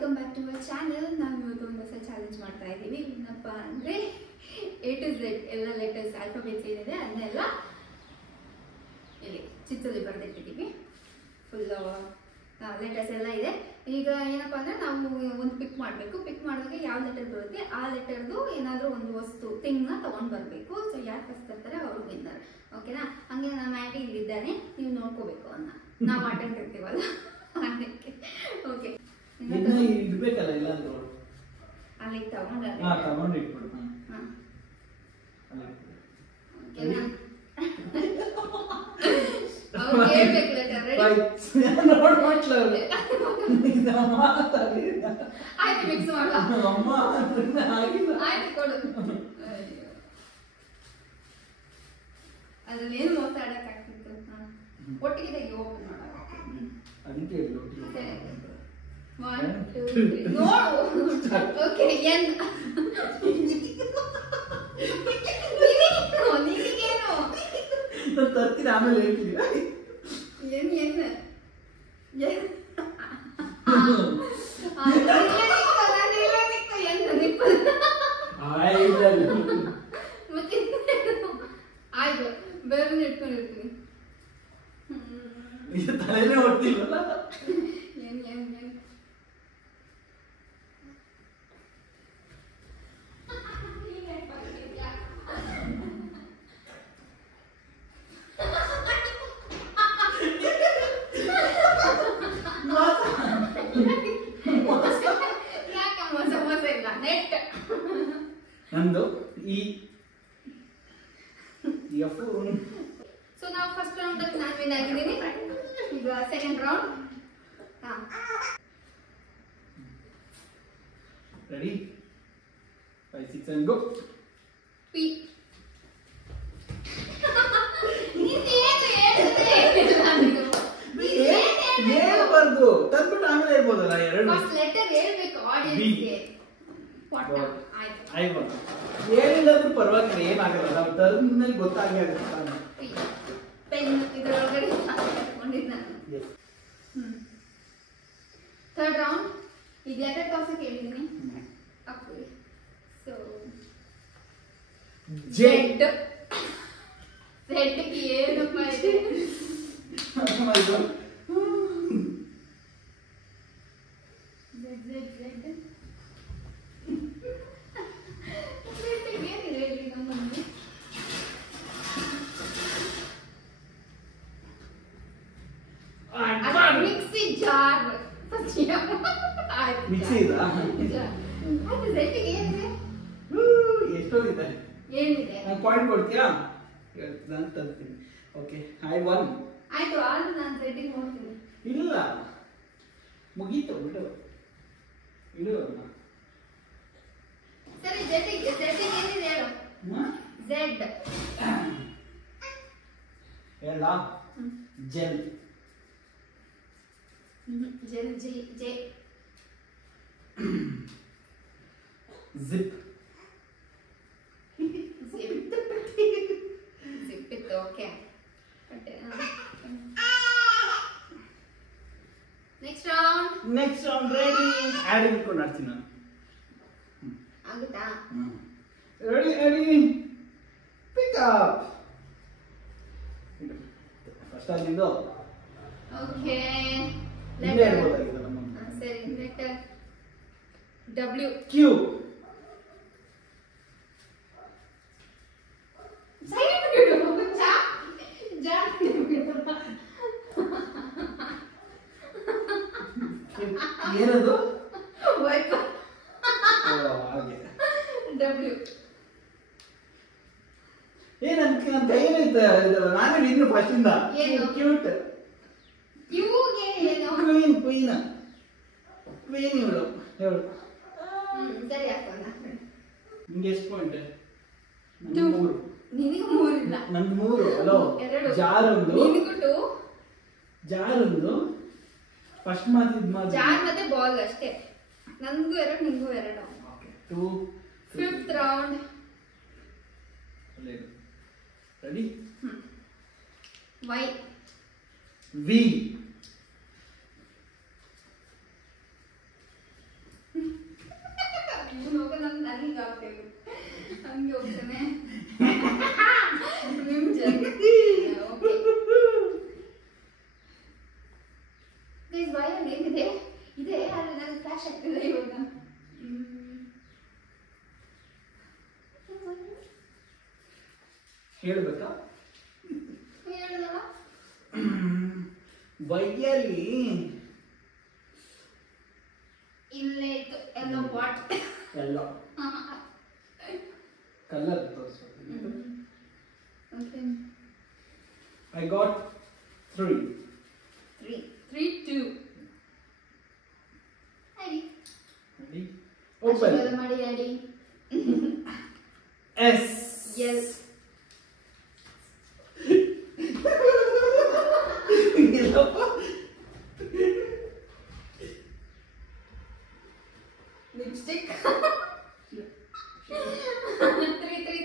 Welcome back to our channel. ನಾವು ಇವತ್ತು ಒಂದು ಹೊಸ ಚಾಲೆಂಜ್ ಮಾಡ್ತಾ ಇದ್ದೀವಿ. ಏನಪ್ಪ ಅಂದರೆ A to Z ಎಲ್ಲ ಲೆಟರ್ಸ್ ಆಲ್ಫಾಬೆಟ್ಸ್ ಏನಿದೆ ಅದನ್ನೆಲ್ಲ ಇಲ್ಲಿ ಚಿತ್ರದಲ್ಲಿ ಬರೆದಿಟ್ಟಿದ್ದೀವಿ. ಫುಲ್ ಲೆಟರ್ಸ್ ಎಲ್ಲ ಇದೆ. ಈಗ ಏನಪ್ಪ ಅಂದರೆ ನಾವು ಒಂದು ಪಿಕ್ ಮಾಡಬೇಕು. ಪಿಕ್ ಮಾಡಿದಾಗ ಯಾವ ಲೆಟರ್ ಬರುತ್ತೆ ಆ ಲೆಟರ್ದು ಏನಾದರೂ ಒಂದು ವಸ್ತು ಥಿಂಗ್ನ ತೊಗೊಂಡು ಬರಬೇಕು. ಸೊ ಯಾರು ಫಸ್ಟ್ ತರ್ತಾರೆ ಅವರು ವಿನ್ನರ್. ಓಕೆನಾ? ಹಂಗೆ ನಮ್ಮ ಆ್ಯಂಟಿ ಇಲ್ಲಿದ್ದಾನೆ, ನೀವು ನೋಡ್ಕೋಬೇಕು ಅನ್ನ ನಾವು ಆಟಾಡ್ತಿರ್ತೀವಲ್ಲ ಅದಕ್ಕೆ. ಓಕೆ, ಇರ್ಬೇಕಲ್ಲ ಇಲ್ಲ ಅಂದ್ರೆ ಅಲ್ಲಿ ತಗೊಂಡು ಇಟ್ಬಿಡು. ಆಯ್ತು, ಮಿಕ್ಸ್ ಮಾಡ. ಆಯ್ತು, ಕೊಡು. ಅದ್ರಲ್ಲಿ ಏನು ಮಾತಾಡಕ್ಕಾಗ್ತಿತ್ತು? ಒಟ್ಟಿಗೆ ತೆಗಿ, ಓಪನ್ ಮಾಡ. ಅದಕ್ಕೆ ನೋಡು. Okay, N. ತರ್ತೀನಿ, ಆಮೇಲೆ ಹೇಳ್ತೀನಿ. ಏನ್ ಆಯ್ತು, ಬೇರೆ ಇಟ್ಕೊಂಡಿರ್ತೀನಿ. ತಲೆನೇ ಹೊಡ್ತಿಲ್ವಲ್ಲ. ನಮ್ದು ಈ ಎಫ್. ಸೊ ನಾವು ಫಸ್ಟ್ ರೌಂಡ್ ಅಲ್ಲಿ ನಾನು ವಿನ್ ಆಗಿದ್ದೀನಿ. ಈಗ second round. Ready? 5, 6 and go. P. ಹೇಳ್ಬಾರ್ದು, ತಂದ್ಬಿಟ್ಟು ಆಮೇಲೆ ಹೇಳ್ಬೋದಲ್ಲ. ಎರಡು ಫಸ್ಟ್ ಲೆಟರ್ ಹೇಳ್ಬೇಕು ಆಡಿಯನ್ಸ್ಗೆ. ಆಯ್ತು, ಏನಿಲ್ಲಾದ್ರೂ ಪರವಾಗಿಲ್ಲ, ಏನಾಗಲ್ಲ. ನಾವು ತರ್ಮೇಲೆ ಗೊತ್ತಾಗೇ ಆಗುತ್ತೆ. ಪೆನ್ ಇದರೊಳಗಡೆ ಹಾಕೊಂಡಿದ್ದು ನಾನು. Third round. ಈಗ ಲೆಟರ್ ಟಾಸಕ್ಕೆ ಹೇಳಿದ್ದೀನಿ. ಹಾಕ್ತೀವಿ. So Z. ಜೆಡ್ಗೆ ಏನಪ್ಪ ಇದೆ? Mixie jar. ಮಿಕ್ಸಿ ಇದಾ? ಎಷ್ಟೊಂದಿದೆ. ಏನಿದೆ? ನಾನು ಪಾಯಿಂಟ್ ಕೊಡ್ತೀಯಾ? ನಾನು ತರ್ತೀನಿ. Okay, I won. ಆಯ್ತು, ಆದ್ರೆ ನಾನು ಸೆಟ್ಟಿಂಗ್ ನೋಡ್ತೀನಿ. ಇಲ್ಲ, ಮುಗೀತು, ಬಿಡು ಇಡು. ಸರಿ, ಸೆಟ್ಟಿಂಗ್ ಏನಿದೆ ಹೇಳು. ಝೆಡ್ ಹೇಳ. Gel. Gel. J. Zip. Zip ಇತ್ತು. Okay, next round. ರೆಡಿ? ಆಡ್ ಇಟ್ಕೊಂಡು ಆಡ್ತೀನಿ ನಾನು. ಆಗುತ್ತಾ? ರೆಡಿ? Pick up. ಫಸ್ಟ್ ಆಗಿದ್ದು ಓಕೆ. ಸರಿ, ಲೆಟರ್ ಡಬ್ಲ್ಯೂ. ಕ್ಯೂ. ಏನದು? ಹಾಗೆ ಡಬ್ಲ್ಯೂ. ನನ್ನ ಕೈಯಲ್ಲೈತೆ. ನಾನೇ ಇನ್ನು ಫಸ್ಟ್ ಇಂದ. ಕ್ಯೂಟ್. ಕ್ಯೂಗೆ ಏನು? ಕ್ವೀನ್ ಇವಳು. ಹೇಳು. ಸರಿ, ಹಾಕೋಣ. ನಿಂಗೆ ಎಷ್ಟು ಪಾಯಿಂಟ್? 3. ನಿನಗೆ 3 ಇಲ್ಲ. ನಂದು 3. ಹಲೋ, 2. ಜಾರೊಂದು. ನಿನಗೂ 2. ಜಾರೊಂದು. ಫಸ್ಟ್ ಮಾತು ಜಾರ್ ಮತ್ತೆ ಬಾಲ್ ಅಷ್ಟೇ. ನಂಗೂ 2, ನಿಂಗೂ 2. Okay, 2. Fifth round. Ready? Y. V. ಹಂಗೆ ಹೋಗ್ತಾನೆ ಬಾಯಲ್ಲಿ ಏನಿದೆ ಇದೆ ಆದ್ರೆ ನನಗೆ ಫ್ಲಾಶ್ ಆಗ್ತಿದೆ ಇವಾಗ. ಹೇಳ್ಬೇಕಾ? ಹೇಳಲ್ಲ ಬೈಯಲ್ಲಿ ಇಲ್ಲೇ ಇತ್ತು ಎಲ್ಲೋ ಬಾಟ್ ಎಲ್ಲ ಕಲರ್ ತೋರಿಸ್ಬೇಕು. I got 3. 2. Ready? Open. Ready? S. Yes. Lipstick.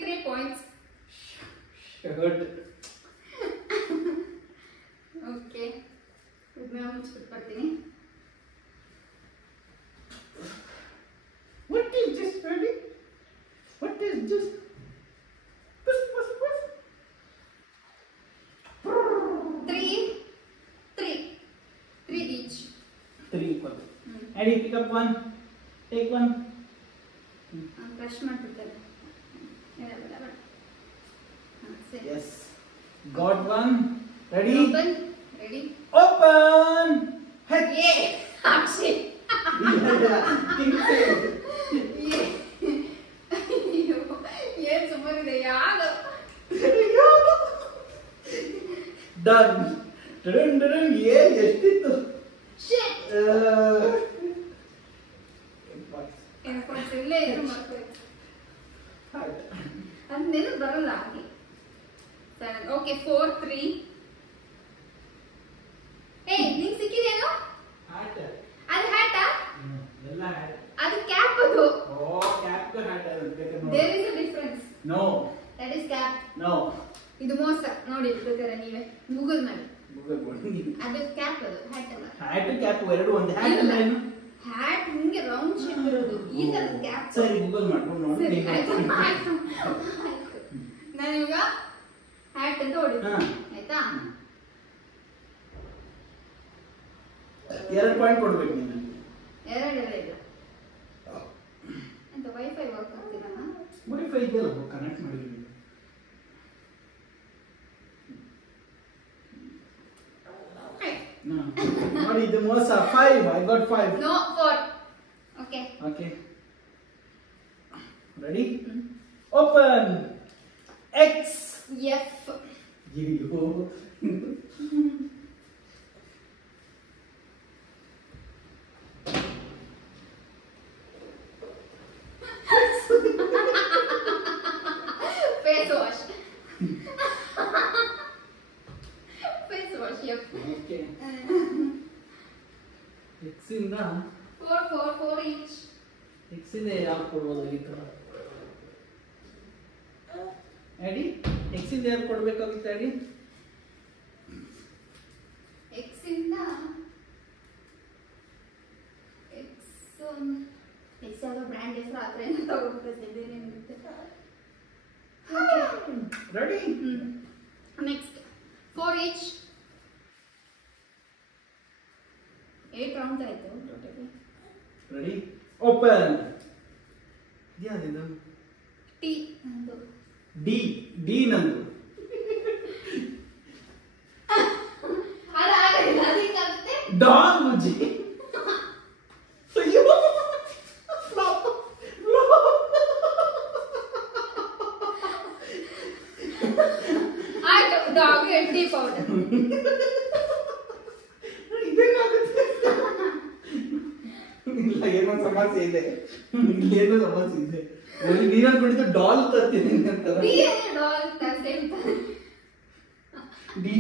3 points. Shirt. Okay. ನಾನು ಮುಚ್ಚಿಬಿಡ್ತೀನಿ. What is this, Ready? What is this? Push. 3 each. 3 equal. Ready? Pick up one. Take one. Brush ಮಾಡ್ಬಿಡ್ತಾರೆ. Yes. Got one. Ready? Open. Ready? Open. Head. Yeah. Action. ಏನ್ ಸುಮ್ಮನಿದೆ ಯಾರು Done. ಎಷ್ಟಿತ್ತು? ಇಲ್ಲೇ ಇದ್ರು ಮಕ್ಕಳು ಅದ್ನೇನು ಬರಲ್ಲ ಹಾಗೆ. ಓಕೆ 4 3. ನಿಂಗೆ ಸಿಕ್ಕಿದೇನು? ಅದು ಹ್ಯಾಟಾ? ಅದು ಕ್ಯಾಪ್. ಅದು there is a difference. No, that is cap. No, ಇದು ಮೋಸ. ನೋಡಿ ಬೇಕಾದ್ರೆ ನೀವೇ ಗೂಗಲ್ ಮಾಡಿ. ಅದು ಕ್ಯಾಪ್, ಅದು ಹ್ಯಾಟ್ ಅಲ್ಲ. ಹ್ಯಾಟ್ ಕ್ಯಾಪ್ ಎರಡು ಒಂದೇ. ಹ್ಯಾಟ್ ಅಂದ್ರೆ ಏನು? ಹ್ಯಾಟ್ ಹಿಂಗೆ ರೌಂಡ್ ಶೇಪ್ ಇರೋದು, ಈ ತರ ಕ್ಯಾಪ್. ಸರಿ ಗೂಗಲ್ ಮಾಡ್ಕೊಂಡು ನೋಡಿ. ನಾನೀಗ ಹ್ಯಾಟ್ ಅಂತ ಹೊಡಿತೀನಿ, ಆಯ್ತಾ? 2 ಪಾಯಿಂಟ್ ಕೊಡ್ಬೇಕು ನೀನು. 2 ಇಲ್ಲ ಅಂತ. ವೈಫೈ ವರ್ಕ್ ಆಗ್ತಿಲ್ಲ. ವೈಫೈ ಇದೆಯಲ್ಲ, ಕನೆಕ್ಟ್ ಮಾಡಿದ್ದೀನಿ. ನೋಡಿ ಇದು ಮೋಸ. 5. I got 5. No, 4. Okay. Okay. Ready? Open. X. F. Yo. Face wash. Face wash. F. Okay. X ಇಂದ 4 each. X ಇಂದ ಯಾರು ಕೊಡ್ಬೋದಾಗಿತ್ತು? ರೆಡಿ? X ಇಂದ ಯಾರು ಕೊಡ್ಬೇಕಾಗಿತ್ತು? ರೆಡಿ? X ಇಂದ X ಯಾವ್ದೋ ಬ್ರ್ಯಾಂಡ್ ಹೆಸರು ಆದ್ರೆ ಏನೋ ತಗೋಬೇಕು, ಬೇರೆ ಏನಿರುತ್ತೆ. ರೆಡಿ? Next 4 each. 8 ರೌಂಡ್ಸ್ ಆಯ್ತು ಟೋಟಲಿ. ರೆಡಿ? ಓಪನ್. ಯಾರಿದು? ಟಿ ನಂದು. ಡಿ ನಂದು. ಅದಕ್ಕಾಗುತ್ತೆ ಡಾನ್ ಮುಜಿ. ಅಯ್ಯೋ ಆಯ್ತು. Dog tea powder. ಇಲ್ಲ, ಏನೋ ಸಮಸ್ಯೆ ಇದೆ. ಏನೋ ಸಮಸ್ಯೆ ಇದೆ. ಒಂದು ನೀರಲ್ಲಿ ಕುಡಿದು ಡಾಲ್ ತರ್ತೀನಿ ಅಂತ. ಡಾಲ್ ಸೇಮ್ ಡಿ.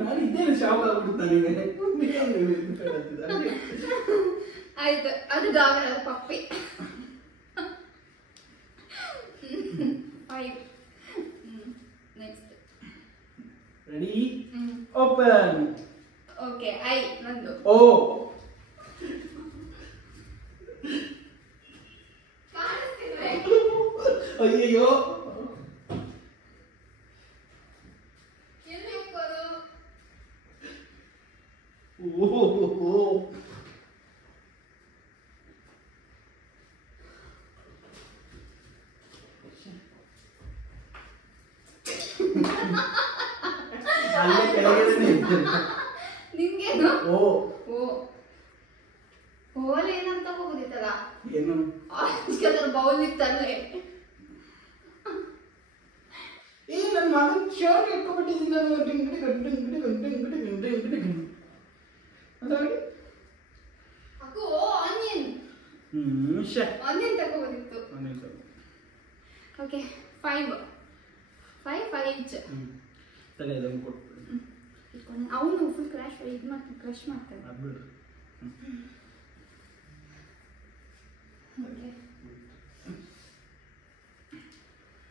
ನಾನು ಇದ್ದೇನೆ ಶಾಪ್ ಆಗ್ಬಿಡ್ತಾನೆ. ಆಯ್ತು. ಅದು ಡಾಗ್ ಅಲ್ಲ, puppy. 5. Next. Ready? Open. Okay. ಐ ನಂದು. ಓ ಅಯ್ಯಯ್ಯೋ ಎಲ್ಲಿ ಹೋಗೋದು? ಓಹೋ ಅಲ್ಲೇ ಕೆಳಗಡೆ ನಿಂಗೇನು? ಓ ಓ ಹೋಲ್ ಏನಂತ ಹೋಗುದಿತ್ತಲ್ಲ, ಏನು ಆರೆಂಜ್ ಕಲರ್ ಬೌಲ್ ಇತ್ತಲ್ಲೇ. ಏ ನನ್ನ ಮಗನ ಶರ್ಟ್ ಇಟ್ಕೊಬಿಟ್ಟಿದ್ದೀನಿ ನಾನು. ಅಕ್ಕೋ ಆನಿಯನ್ ಶೇ ಆನಿಯನ್ ತಗೋಬೋದಿತ್ತು. ಓಕೆ 5 ಈಚ್ ತಲೆ ಇದನ್ನು ಕೊಟ್ಬಿಡಿ. ಅವನು ಫುಲ್ ಕ್ರಾಶ್ ಇದು ಮಾಡ್ತಾನೆ, ಕ್ರಶ್ ಮಾಡ್ತಾನೆ. ಅದು ಬಿಡು.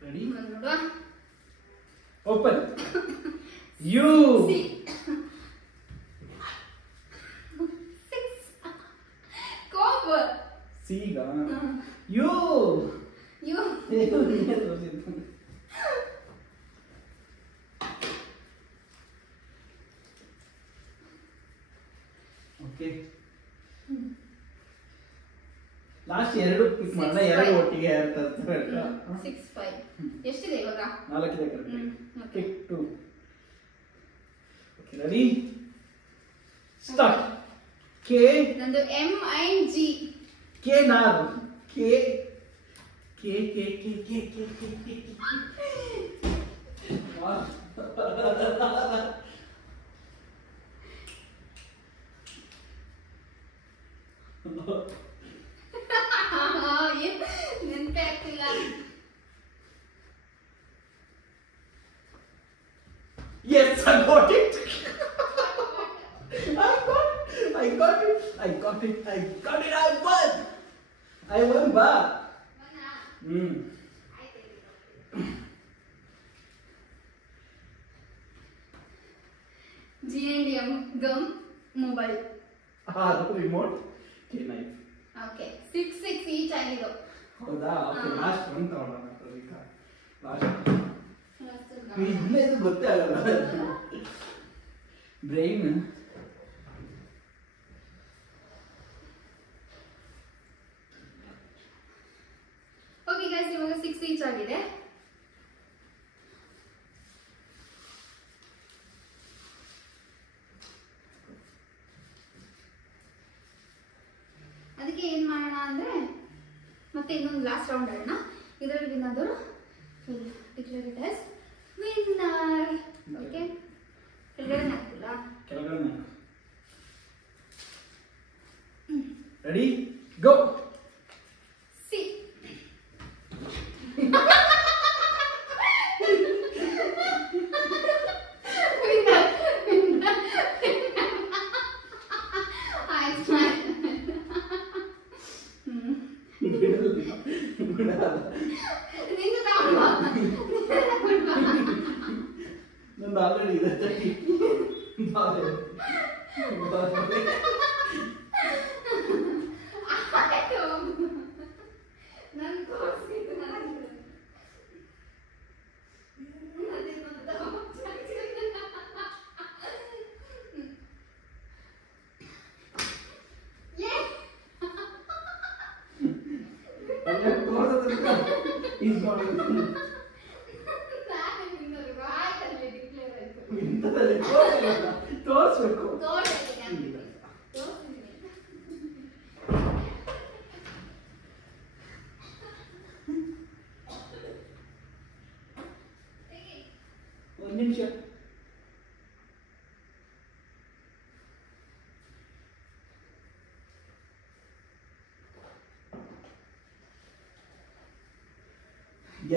ರೆಡಿ ನೋಡುವ. ಓಪನ್ ಯು 6 ಕೋಪ್ ಸೀಗ ಯು ಯು ಓಕೆ ಲಾಸ್ಟ್ ಎರಡು ಪಿಕ್ ಮಾಡಿದ್ರೆ ಎರಡು ಒಟ್ಟಿಗೆ ಇರ್ತಾರೆ. 6 5 ಎಷ್ಟಿದೆ ಇವಾಗ? 4 ಇದೆ ಕರೆಕ್ಟ್. ಓಕೆ ಪಿಕ್ 2. Okay ready start. ಕೆ ನಂದು MIG ಕೆ ನಾರ್ K K K K K K K K ನೆನಪೇ ಆಗ್ತಿಲ್ಲ. Yes, I got it. I got it. I won. I won ba. G&M gum mobile. Remote. Okay, knife. Okay 6 each ಆಗಿದ್ದು. ಹೌದಾ? Okay last one ತಗೊಳ್ಳೋಣ ಈಗ. Last ಇದನ್ನೇ ಇದು ಗೊತ್ತೇ ಆಗಲ್ಲ. ಬ್ರೈನ್ ಓಕೆ ಗೈಸ್, ಇವಾಗ 6 ಈಚ್ ಆಗಿದೆ. ಅದಕ್ಕೆ ಏನ್ ಮಾಡೋಣ ಅಂದ್ರೆ ಮತ್ತೆ ಇನ್ನೊಂದು ಲಾಸ್ಟ್ ರೌಂಡ್ ಆಡೋಣ. ಇದರಲ್ಲಿ ವಿನ್ ಆದವರು declare it as winner. Okay ಕೆಳಗಡೆ ಹಾಕಿಲ್ಲ. ಕೆಳಗಡೆ ರೆಡಿ ಗೋ. ಸಿ ನಂದು ಆಲ್ರೆಡಿ ಇದೆ. ತೋರಿಸ್ಬೇಕು. ಒಂದು ನಿಮಿಷ.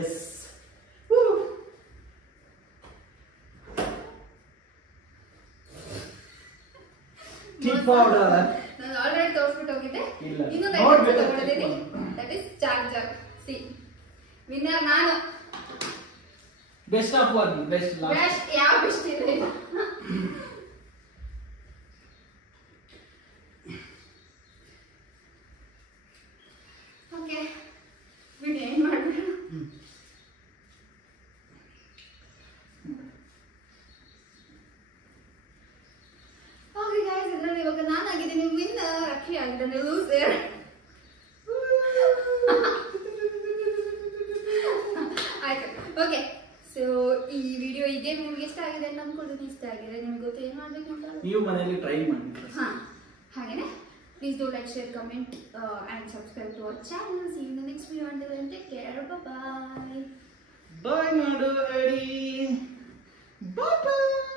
ಎಸ್ ಪೌಡರ್ ನಾನು ಆಲ್ರೆಡಿ ತೋರಿಸ್ಬಿಟ್ಟು ಹೋಗಿದ್ದೆ. ಇಲ್ಲ. ಇನ್ನೊಂದು ನೋಡ್ಬೇಕು. ಐಟಮ್ ತಗೊಂಡಿದ್ದೀನಿ, that is charger. See winner ನಾನು. Best of one best last. Best ಯಾವ ಬೆಸ್ಟ್ ಇದೆ? ಓಕೆ ಬಿಡಿ, ಏನು ಮಾಡಬೇಡ. then you lose air. ಆಯ್ತು ಓಕೆ ಸೊ ಈ ವಿಡಿಯೋ ಈ ಗೇಮ್ ನಿಮ್ಗೆ ಇಷ್ಟ ಆಗಿದೆ ನಮ್ಗೆ ಇಷ್ಟ ಆಗಿದೆ ನಿಮ್ಗೆ ಗೊತ್ತು ಏನು ಮಾಡ್ಬೇಕು ಅಂತ ನೀವು ಮನೆಯಲ್ಲಿ ಟ್ರೈ ಮಾಡಿ ಹಾಗೇನೆ please do like share comment and subscribe to our channel. See you in the next video. Until then, take care. Bye bye. Bye Nadu Eddie. Bye bye.